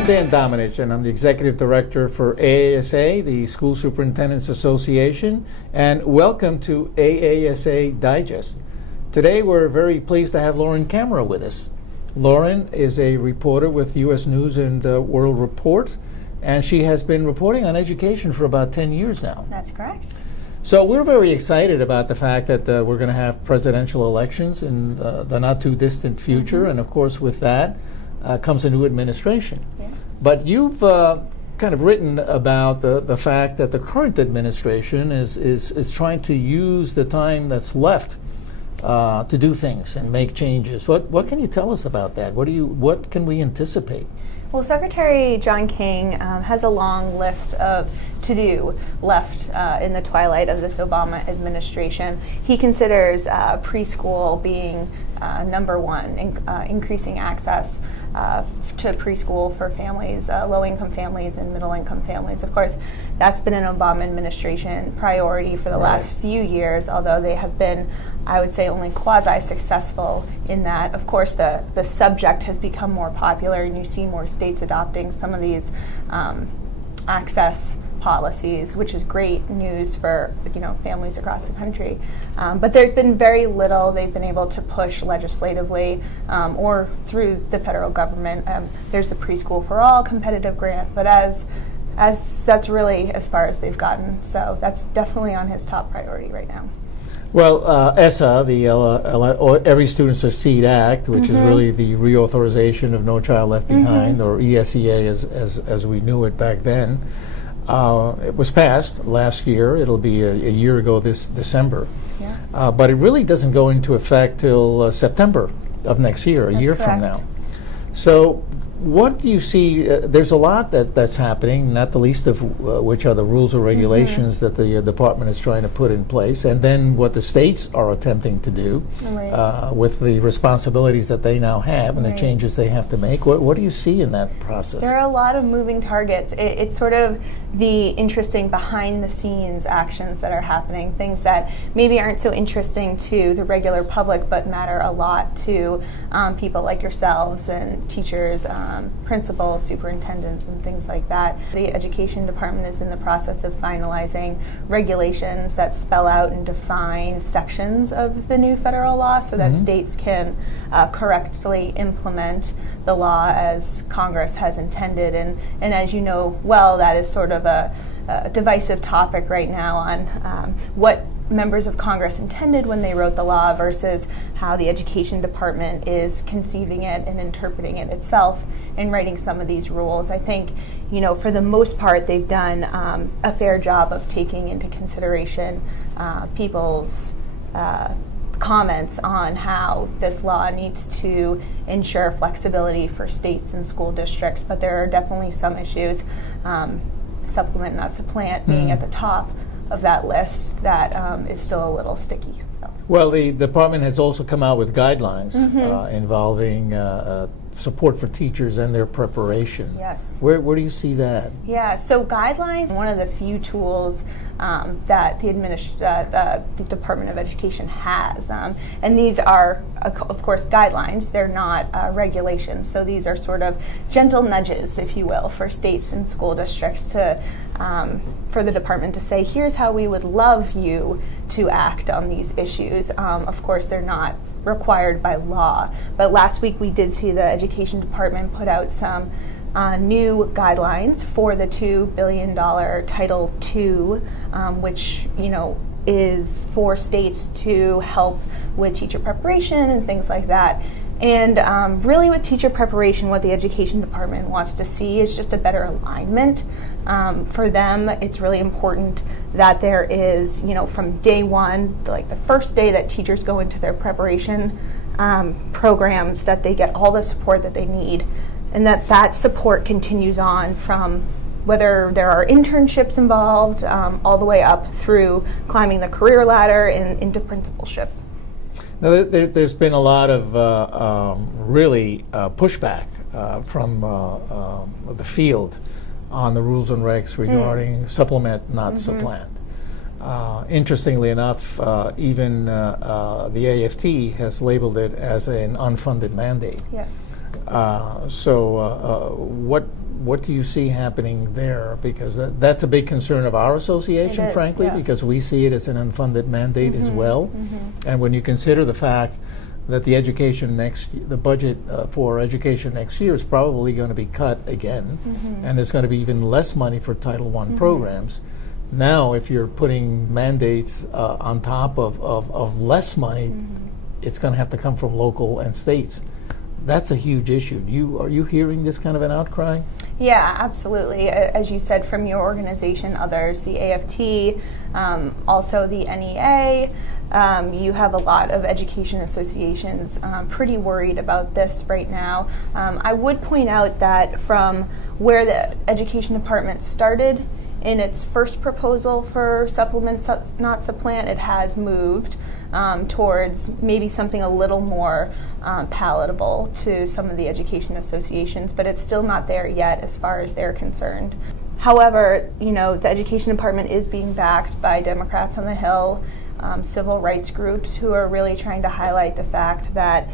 I'm Dan Domenech, and I'm the Executive Director for AASA, the School Superintendents Association, and welcome to AASA Digest. Today we're very pleased to have Lauren Camera with us. Lauren is a reporter with U.S. News and World Report, and she has been reporting on education for about 10 years now. That's correct. So we're very excited about the fact that we're going to have presidential elections in the not-too-distant future, and of course with that comes a new administration. Yeah. But you've kind of written about the fact that the current administration is trying to use the time that's left to do things and make changes. What can you tell us about that? What can we anticipate? Well, Secretary John King has a long list of to-do left in the twilight of this Obama administration. He considers preschool being number one, increasing access to preschool for families, low-income families and middle-income families. Of course, that's been an Obama administration priority for the last few years, although they have been, I would say, only quasi-successful in that. Of course, the subject has become more popular, and you see more states adopting some of these access policies, which is great news for families across the country. But there's been very little they've been able to push legislatively or through the federal government. There's the Preschool for All competitive grant, but as that's really as far as they've gotten. So that's definitely on his top priority right now. Well, AASA, the Every Student Succeed Act, which is really the reauthorization of No Child Left Behind, or ESEA as we knew it back then, it was passed last year. It'll be a year ago this December. Yeah. But it really doesn't go into effect till September of next year, a year from now. So what do you see? There's a lot that's happening, not the least of which are the rules or regulations that the department is trying to put in place, and then what the states are attempting to do with the responsibilities that they now have and the changes they have to make. What do you see in that process? There are a lot of moving targets. It's sort of the interesting behind-the-scenes actions that are happening, things that maybe aren't so interesting to the regular public but matter a lot to people like yourselves and teachers, principals, superintendents, and things like that. The Education Department is in the process of finalizing regulations that spell out and define sections of the new federal law so that states can correctly implement the law as Congress has intended. And as you know well, that is sort of a divisive topic right now on what members of Congress intended when they wrote the law versus how the Education Department is conceiving it and interpreting it itself and writing some of these rules. I think, for the most part, they've done a fair job of taking into consideration people's comments on how this law needs to ensure flexibility for states and school districts, but there are definitely some issues, supplement, not supplant, being at the top of that list that is still a little sticky. So. Well, the department has also come out with guidelines involving support for teachers and their preparation. Yes. Where do you see that? Yeah, so guidelines, one of the few tools that the Department of Education has. And these are, of course, guidelines. They're not regulations. So these are sort of gentle nudges, if you will, for states and school districts to for the department to say, here's how we would love you to act on these issues. Of course, they're not required by law. But last week we did see the Education Department put out some new guidelines for the $2 billion Title II, which, is for states to help with teacher preparation and things like that. And really with teacher preparation, what the Education Department wants to see is just a better alignment. For them, it's really important that there is, from day one, like the first day that teachers go into their preparation programs, that they get all the support that they need, and that support continues on from whether there are internships involved, all the way up through climbing the career ladder and into principalship. Now, there's been a lot of really pushback from the field on the rules and regs regarding supplement, not supplant. Interestingly enough, even the AFT has labeled it as an unfunded mandate. Yes. So what do you see happening there? Because that's a big concern of our association, It is, frankly, yeah. because we see it as an unfunded mandate as well. And when you consider the fact that the budget for education next year is probably going to be cut again, and there's going to be even less money for Title I programs. Now, if you're putting mandates on top of less money, it's going to have to come from local and states. That's a huge issue. Are you hearing this kind of an outcry? Yeah, absolutely. As you said, from your organization, others, the AFT, also the NEA, you have a lot of education associations pretty worried about this right now. I would point out that from where the education department started in its first proposal for supplement, not supplant, it has moved towards maybe something a little more palatable to some of the education associations, but it's still not there yet as far as they're concerned. However, the education department is being backed by Democrats on the Hill, civil rights groups who are really trying to highlight the fact that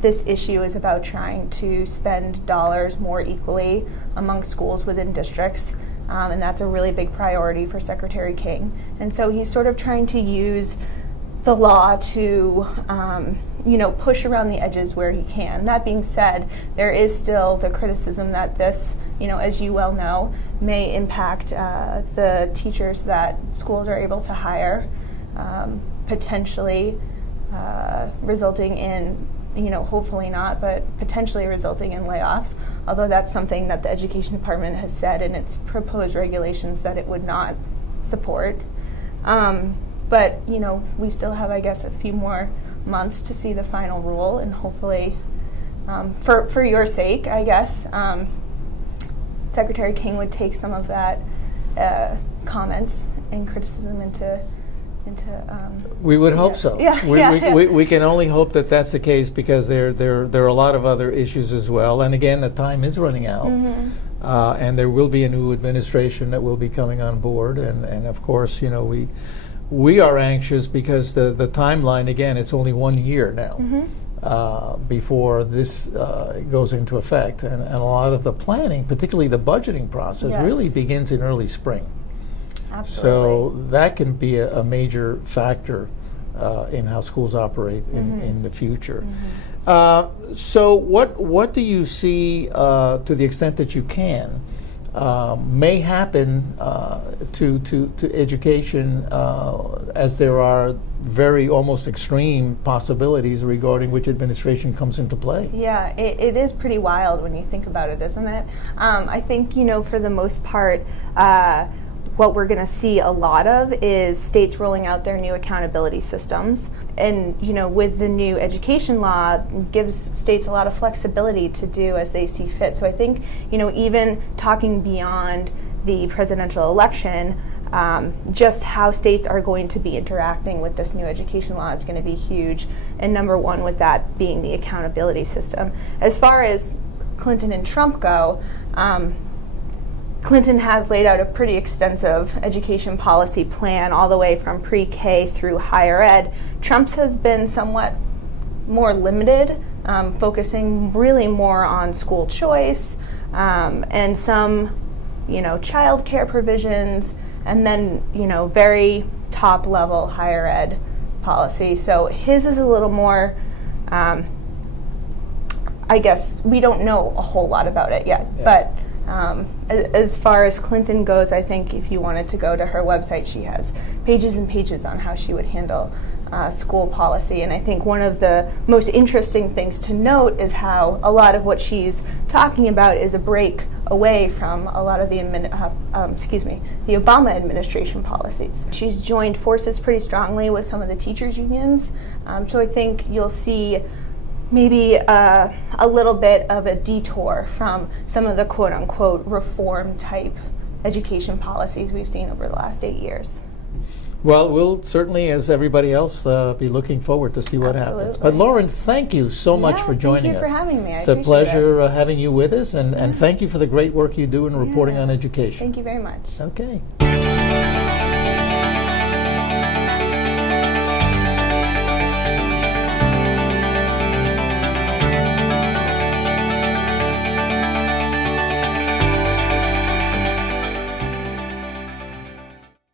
this issue is about trying to spend dollars more equally among schools within districts. And that's a really big priority for Secretary King. And so he's sort of trying to use the law to, push around the edges where he can. That being said, there is still the criticism that this, as you well know, may impact the teachers that schools are able to hire, potentially resulting in, hopefully not, but potentially resulting in layoffs, although that's something that the Education Department has said in its proposed regulations that it would not support. But, we still have, I guess, a few more months to see the final rule, and hopefully, for your sake, I guess, Secretary King would take some of that comments and criticism into we would hope so. Yeah, we can only hope that that's the case, because there are a lot of other issues as well. And again, the time is running out, and there will be a new administration that will be coming on board. And of course, we are anxious because the timeline, again, it's only 1 year now before this goes into effect. And a lot of the planning, particularly the budgeting process, really begins in early spring. Absolutely. So that can be a major factor in how schools operate in the future. So what do you see, to the extent that you can, may happen to education, as there are very almost extreme possibilities regarding which administration comes into play? Yeah, it is pretty wild when you think about it, isn't it? I think, for the most part, what we're going to see a lot of is states rolling out their new accountability systems. And, with the new education law, gives states a lot of flexibility to do as they see fit. So I think, even talking beyond the presidential election, just how states are going to be interacting with this new education law is going to be huge. And number one with that being the accountability system. As far as Clinton and Trump go, Clinton has laid out a pretty extensive education policy plan all the way from pre-K through higher ed. Trump's has been somewhat more limited, focusing really more on school choice and some, child care provisions, and then, very top level higher ed policy. So his is a little more, I guess we don't know a whole lot about it yet, but as far as Clinton goes, I think if you wanted to go to her website, she has pages and pages on how she would handle school policy. And I think one of the most interesting things to note is how a lot of what she's talking about is a break away from a lot of the Obama administration policies. She's joined forces pretty strongly with some of the teachers' unions. So I think you'll see maybe a little bit of a detour from some of the quote-unquote reform-type education policies we've seen over the last 8 years. Well, we'll certainly, as everybody else, be looking forward to see what happens. But Lauren, thank you so much for joining us. Thank you for having me. It's a pleasure having you with us, and thank you for the great work you do in reporting on education. Thank you very much. Okay.